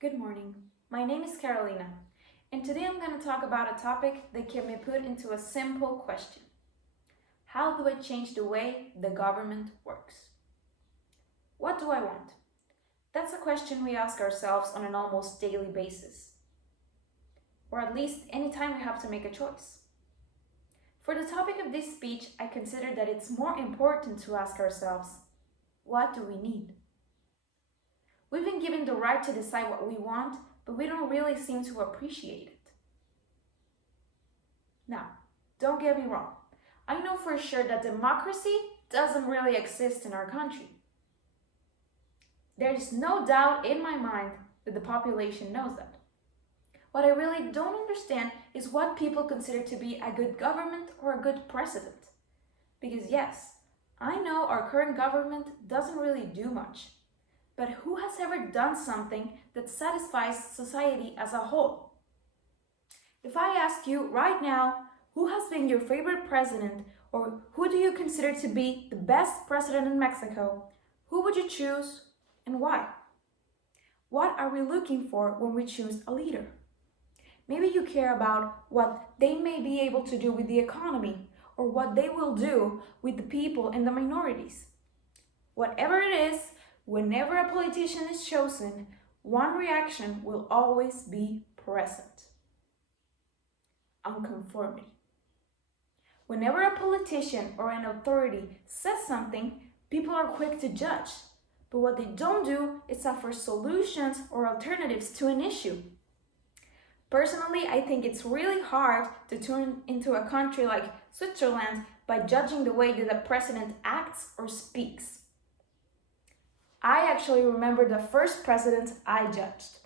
Good morning. My name is Carolina, and today I'm going to talk about a topic that can be put into a simple question. How do I change the way the government works? What do I want? That's a question we ask ourselves on an almost daily basis, or at least anytime we have to make a choice. For the topic of this speech, I consider that it's more important to ask ourselves, what do we need? We've been given the right to decide what we want, but we don't really seem to appreciate it. Now, don't get me wrong. I know for sure that democracy doesn't really exist in our country. There's no doubt in my mind that the population knows that. What I really don't understand is what people consider to be a good government or a good president. Because yes, I know our current government doesn't really do much. But who has ever done something that satisfies society as a whole? If I ask you right now, who has been your favorite president, or who do you consider to be the best president in Mexico, who would you choose and why? What are we looking for when we choose a leader? Maybe you care about what they may be able to do with the economy, or what they will do with the people and the minorities. Whatever it is, whenever a politician is chosen, one reaction will always be present: unconformity. Whenever a politician or an authority says something, people are quick to judge. But what they don't do is offer solutions or alternatives to an issue. Personally, I think it's really hard to turn into a country like Switzerland by judging the way that the president acts or speaks. I actually remember the first president I judged.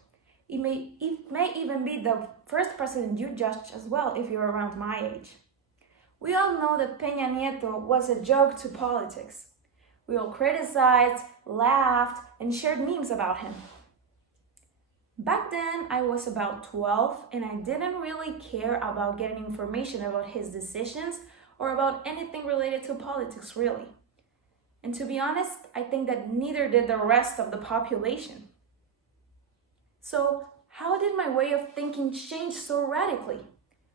It may even be the first president you judged as well if you're around my age. We all know that Peña Nieto was a joke to politics. We all criticized, laughed, and shared memes about him. Back then, I was about 12 and I didn't really care about getting information about his decisions or about anything related to politics, really. And to be honest, I think that neither did the rest of the population. So, how did my way of thinking change so radically?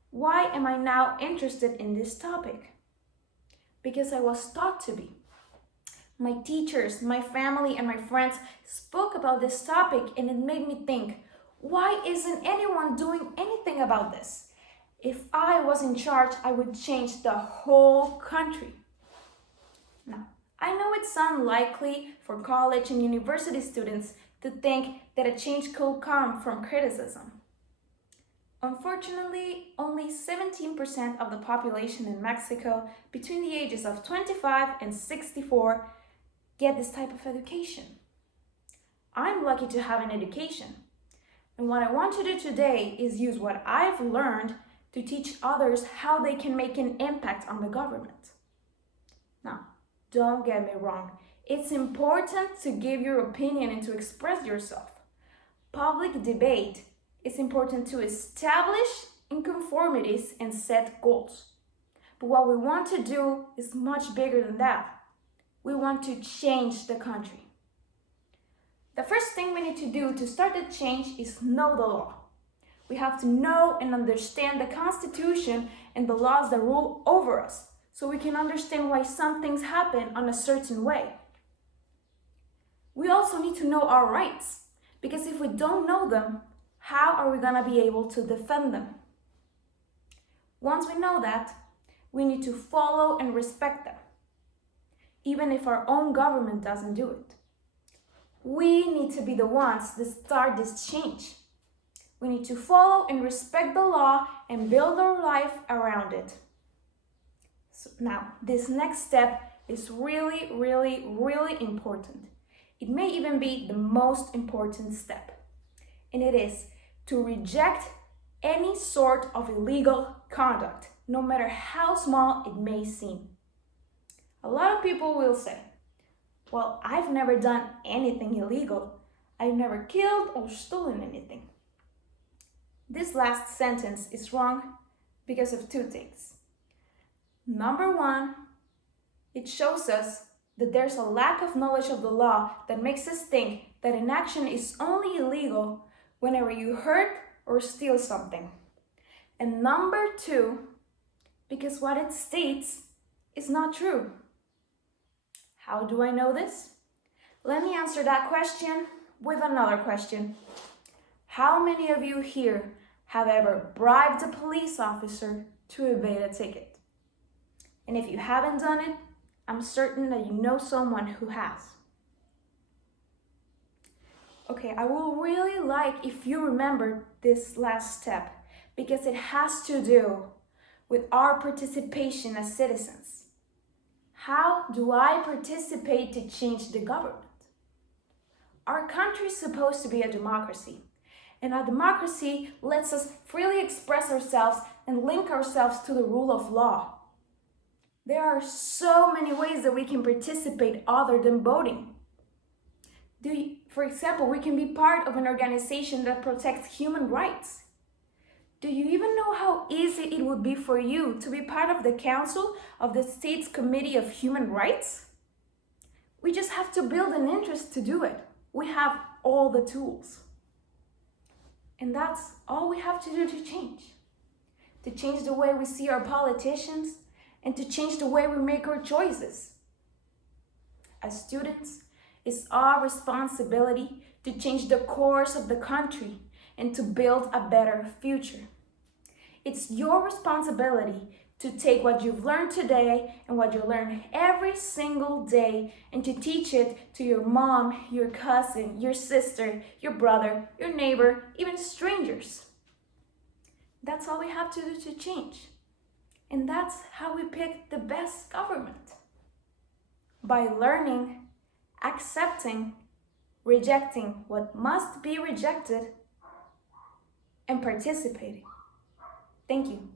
Why am I now interested in this topic? Because I was taught to be. My teachers, my family, and my friends spoke about this topic, and it made me think, why isn't anyone doing anything about this? If I was in charge, I would change the whole country. Now, I know it's unlikely for college and university students to think that a change could come from criticism. Unfortunately, only 17% of the population in Mexico between the ages of 25 and 64 get this type of education. I'm lucky to have an education. And what I want to do today is use what I've learned to teach others how they can make an impact on the government. Now, don't get me wrong. It's important to give your opinion and to express yourself. Public debate is important to establish inconformities and set goals. But what we want to do is much bigger than that. We want to change the country. The first thing we need to do to start the change is know the law. We have to know and understand the Constitution and the laws that rule over us, so we can understand why some things happen on a certain way. We also need to know our rights, because if we don't know them, how are we going to be able to defend them? Once we know that, we need to follow and respect them, even if our own government doesn't do it. We need to be the ones that start this change. We need to follow and respect the law and build our life around it. So now, this next step is really, really, really important. It may even be the most important step. And it is to reject any sort of illegal conduct, no matter how small it may seem. A lot of people will say, well, I've never done anything illegal. I've never killed or stolen anything. This last sentence is wrong because of two things. Number one, it shows us that there's a lack of knowledge of the law that makes us think that an action is only illegal whenever you hurt or steal something. And number 2, because what it states is not true. How do I know this? Let me answer that question with another question. How many of you here have ever bribed a police officer to evade a ticket? And if you haven't done it, I'm certain that you know someone who has. Okay, I will really like if you remember this last step, because it has to do with our participation as citizens. How do I participate to change the government? Our country is supposed to be a democracy, and a democracy lets us freely express ourselves and link ourselves to the rule of law. There are so many ways that we can participate other than voting. For example, we can be part of an organization that protects human rights. Do you even know how easy it would be for you to be part of the Council of the State's Committee of Human Rights? We just have to build an interest to do it. We have all the tools. And that's all we have to do to change. To change the way we see our politicians and to change the way we make our choices. As students, it's our responsibility to change the course of the country and to build a better future. It's your responsibility to take what you've learned today and what you learn every single day and to teach it to your mom, your cousin, your sister, your brother, your neighbor, even strangers. That's all we have to do to change. And that's how we pick the best government. By learning, accepting, rejecting what must be rejected, and participating. Thank you.